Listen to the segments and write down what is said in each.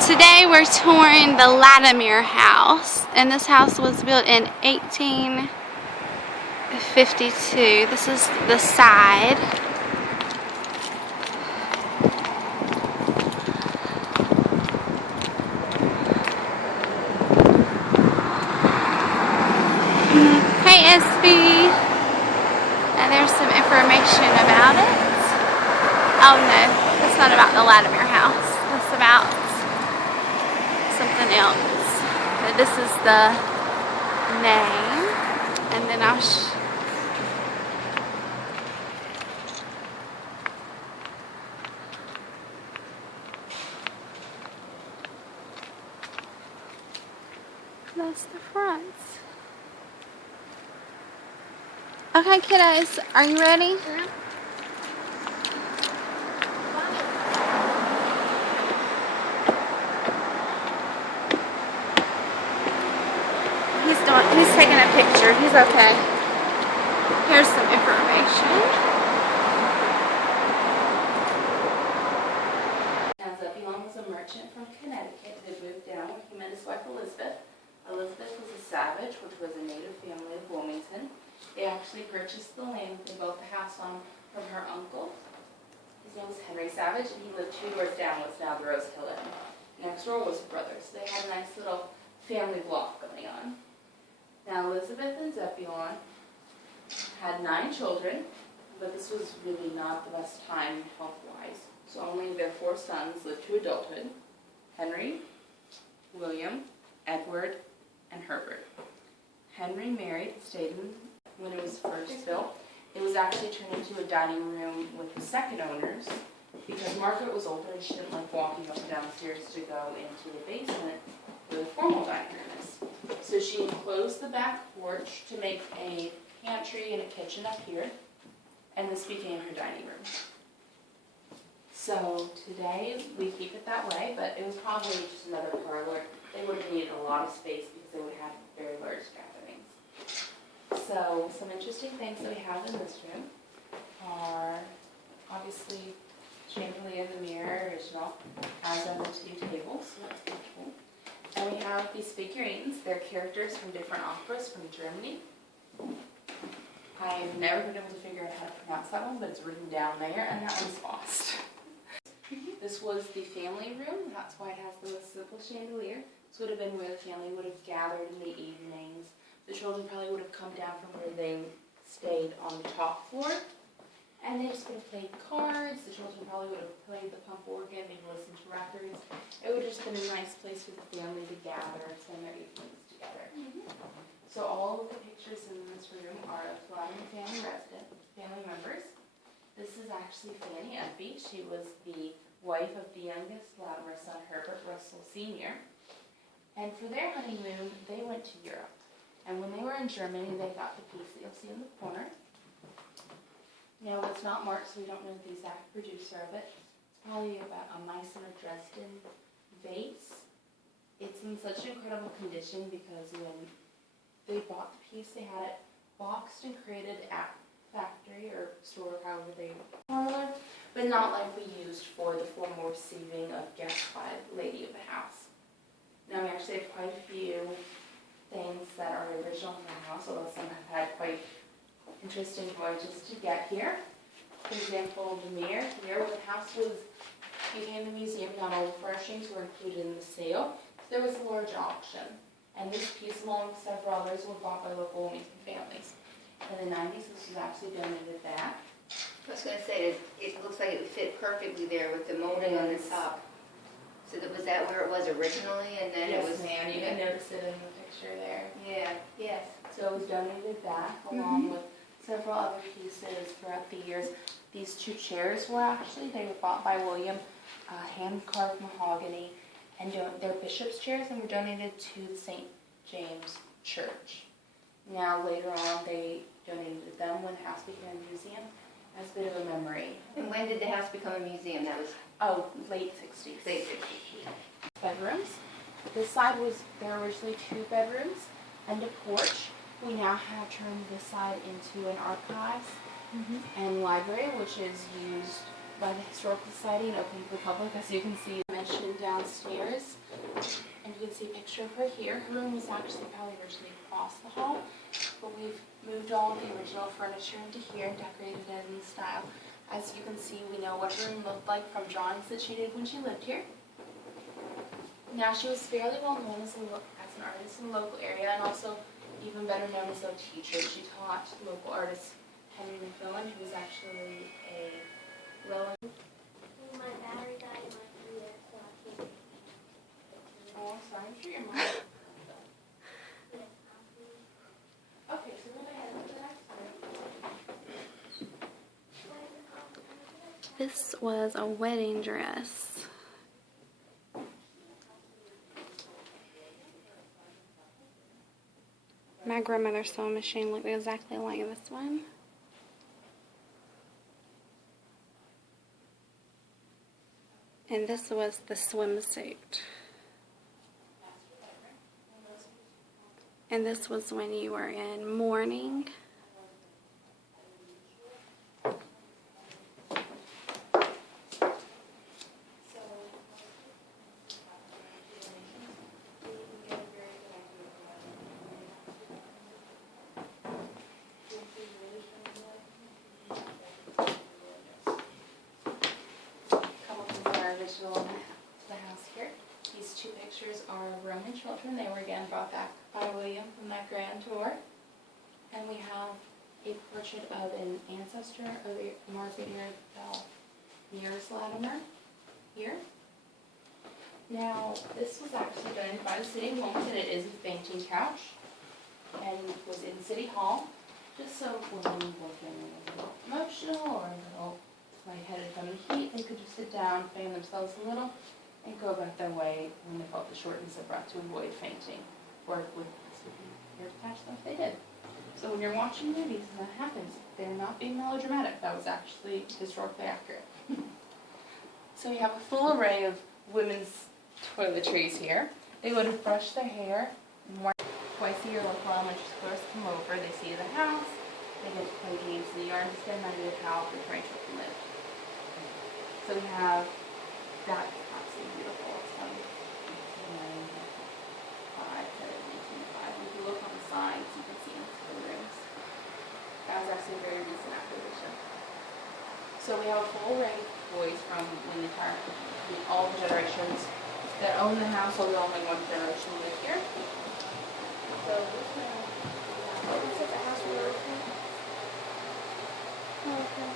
Today we're touring the Latimer House, and this house was built in 1852. This is the side. Hey SB, and there's some information about it. Oh no, that's not about the Latimer House. That's about something else. But this is the name, and then I'll that's the front. Okay, kiddos, are you ready? Yeah. He's taking a picture. He's okay. Here's some information. Now, Zebulon was a merchant from Connecticut who moved down when he met his wife Elizabeth. Elizabeth was a Savage, which was a native family of Wilmington. They actually purchased the land they built the house on from her uncle. His name was Henry Savage, and he lived 2 doors down what's now the Rose Hill Inn. Next door was her brother, so they had a nice little family block going on. Now, Elizabeth and Zebulon had 9 children, but this was really not the best time health-wise. So only their 4 sons lived to adulthood: Henry, William, Edward, and Herbert. Henry married, stayed in when it was first built. It was actually turned into a dining room with the second owners because Margaret was older and she didn't like walking up and down the stairs to go into the basement where the formal dining room is. So she enclosed the back porch to make a pantry and a kitchen up here, and this became her dining room. So today we keep it that way, but it was probably just another parlor. They would have needed a lot of space because they would have very large gatherings. So some interesting things that we have in this room are obviously chandelier, the mirror, original, as are the 2 tables. So that's pretty cool. And we have these figurines. They're characters from different operas from Germany. I've never been able to figure out how to pronounce that one, but it's written down there, and that one's lost. This was the family room. That's why it has the most simple chandelier. This would have been where the family would have gathered in the evenings. The children probably would have come down from where they stayed on the top floor, and they just would have played cards. The children probably would have played the pump organ, maybe listened to records. It would have just been a nice place for the family to gather and spend their evenings together. So all of the pictures in this room are of Latimer family members. This is actually Fanny Effie. She was the wife of the youngest Latimer son, Herbert Russell Sr. And for their honeymoon, they went to Europe. And when they were in Germany, they got the piece that you'll see in the corner. Now, it's not marked, so we don't know the exact producer of it. It's probably about a Meissen or Dresden vase. It's in such incredible condition because when they bought the piece, they had it boxed and created at factory or store, however they parlor, but not like we used for the formal receiving of guests by the lady of the house. Now, we actually have quite a few things that are original from the house, although some have had quite interesting voyages to get here. For example, the mirror here, when the house became a museum, not all the furnishings were included in the sale. So there was a large auction, and this piece, along with several others, were bought by local Wilmington families. In the 90s, this was actually donated back. I was going to say, it looks like it would fit perfectly there with the molding on the top. So was that where it was originally, and then Yes, it was? ma'am. You can notice it in the picture there. Yeah. Yes. So it was donated back along with several other pieces throughout the years. These 2 chairs they were bought by William, hand-carved mahogany, and they're bishop's chairs, and were donated to the St. James Church. Now, later on, they donated them when the house became a museum as a bit of a memory. And when did the house become a museum? That was Late 60s. late 60s. Bedrooms. This side there were originally 2 bedrooms and a porch. We now have turned this side into an archives and library, which is used by the Historical Society and open to the public. As you can see, I mentioned downstairs. And you can see a picture of her here. Her room was actually probably originally across the hall, but we've moved all of the original furniture into here and decorated it in the style. As you can see, we know what her room looked like from drawings that she did when she lived here. Now, she was fairly well known as an artist in the local area, and also even better known as a teacher. She taught local artist Henry McMillan, who was actually a low. My battery died in my computer, so I can't. Oh, sorry for your mom. Okay, so we'll go ahead and do that. This was a wedding dress. My grandmother's sewing machine looked exactly like this one. And this was the swimsuit. And this was when you were in mourning. To the house here. These two pictures are Roman children. They were again brought back by William from that grand tour. And we have a portrait of an ancestor of Margaret Mears Latimer here. Now, this was actually done by the City of Wilmington. It is a fainting couch and was in City Hall, just so women were feeling a little emotional or a little lightheaded from the heat, they could just sit down, fan themselves a little, and go about their way when they felt the shortness of breath to avoid fainting, or with here to catch them if they did. So when you're watching movies and that happens, they're not being melodramatic. That was actually historically accurate. So we have a full array of women's toiletries here. They would have brushed their hair twice a year. Local elementary scholars come over, they see the house, they get to play games in the yard and spend money with how the French children lived. So we have that absolutely beautiful. It's from 1895 to 1805. If you look on the sides, you can see into the rooms. That was actually a very recent acquisition. So we have a full array of toys from all the generations that own the house, or only one generation live here. So this is the house we were in. Okay.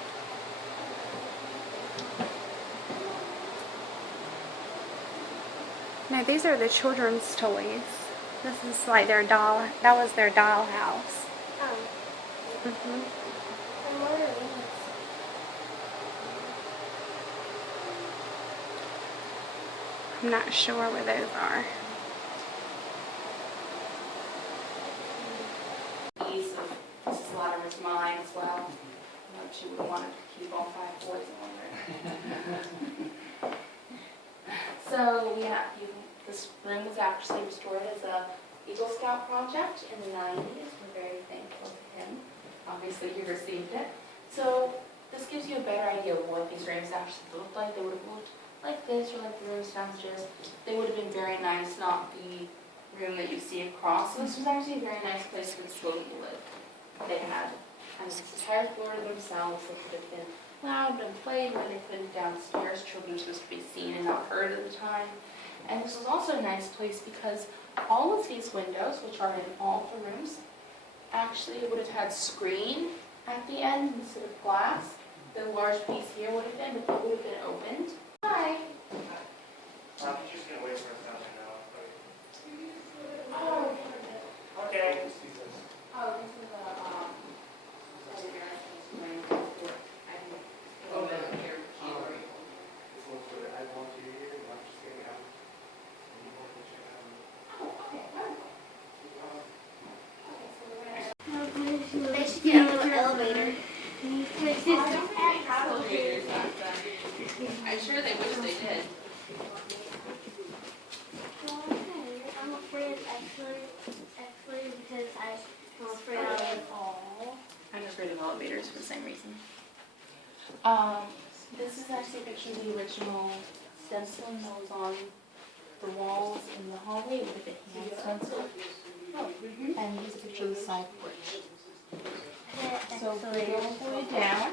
Now these are the children's toys. This is like their doll. That was their doll house. And what are these? I'm not sure where those are. Ease of Mrs. Latimer's mind as well. She would have wanted to keep all 5 boys in one room. So yeah, this room was actually restored as a Eagle Scout project in the 90s. We're very thankful to him. Obviously he received it. So this gives you a better idea of what these rooms actually looked like. They would have looked like this, or like the rooms downstairs. They would have been very nice, not the room that you see across. So this was actually a very nice place for the children to live. They had this entire floor to themselves. They could have been loud and played when they couldn't downstairs. Children were supposed to be seen and not heard at the time. And this was also a nice place because all of these windows, which are in all the rooms, actually would have had screen at the end instead of glass. The large piece here would have been, but it would have been opened. Hi. I'm just gonna wait for us down there now. Oh, Okay. this is a They should get a little elevator. I'm sure they wish they did. I'm afraid of actually because I'm afraid of I'm afraid of elevators for the same reason. This is actually a picture of the original stencil that was on hallway with the hand stencil. And here's a picture of the side porch. So if we go all the way down,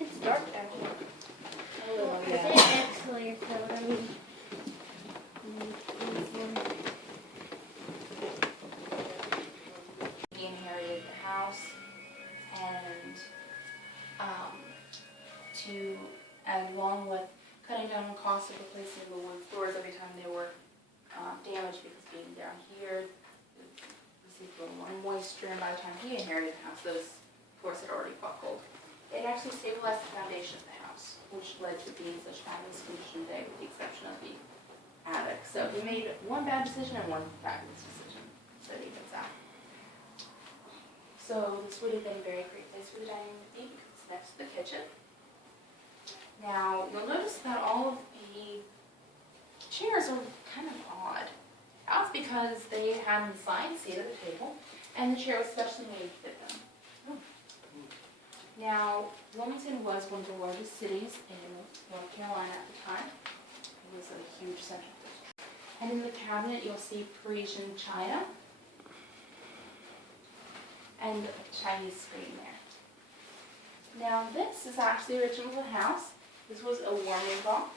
It's dark down here. oh, It's yeah. an escalator, so I mean. He inherited the house, and along with cutting down on costs of replacing the wood floors every time they were damaged, because being down here received a little more moisture, and by the time he inherited the house, those floors had already buckled. It actually stabilized the foundation of the house, which led to it being in such fabulous condition today, with the exception of the attic. So he made one bad decision and one fabulous decision, so it evens out. So this would have been a very great place for the dining room to be, because it's next to the kitchen. Now, you'll notice that all of the chairs are kind of odd. That's because they had an assigned seat at the table, and the chair was specially made to fit them. Now, Wilmington was one of the largest cities in North Carolina at the time. It was a huge center. And in the cabinet, you'll see Parisian china and a Chinese screen there. Now, this is actually original to the house. This was a warming box.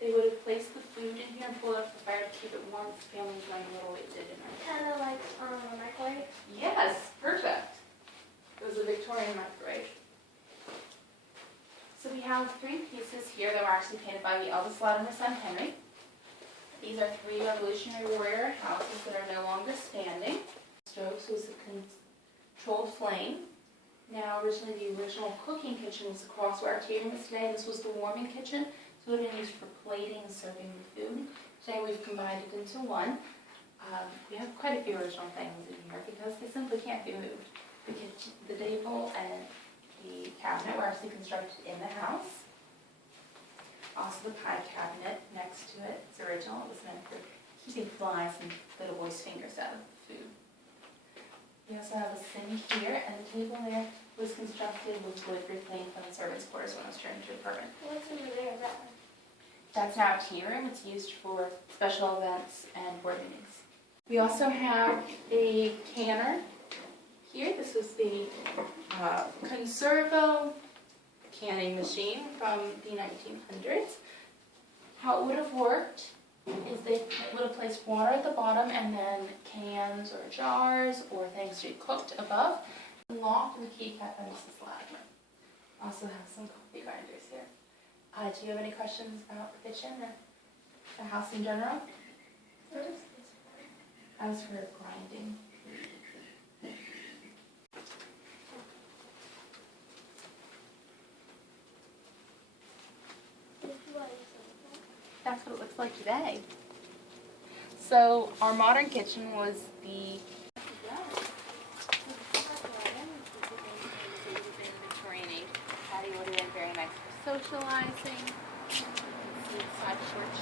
They would have placed the food in here and pulled it up the fire to keep it warm. The family was running a little late to dinner. Kind of like a microwave. Yes, perfect. It was a Victorian microwave. So we have 3 pieces here that were actually painted by the eldest Latimer son, Henry. These are 3 Revolutionary Warrior houses that are no longer standing. Stoves was a controlled flame. Now, originally the original cooking kitchen was across where our catering is today. This was the warming kitchen, so it would have been used for plating and serving the food. Today we've combined it into one. We have quite a few original things in here because they simply can't be moved. The table and the cabinet were actually constructed in the house. Also the pie cabinet next to it, it's original. It was meant for keeping flies and little boys' fingers out of the food. We also have a sink here, and the table there was constructed with wood reclaimed from the servants' quarters when it was turned into an apartment. What's over there? That one? That's now a tea room. It's used for special events and board meetings. We also have a canner here. This was the Conservo canning machine from the 1900s. How it would have worked is they would have placed water at the bottom and then cans or jars or things to be cooked above. Locked, and the key kept on Mrs. Latimer. Also have some coffee grinders here. Do you have any questions about the kitchen or the house in general? As for grinding. That's what it looks like today. So our modern kitchen was the patio would have been very nice for socializing. Side porch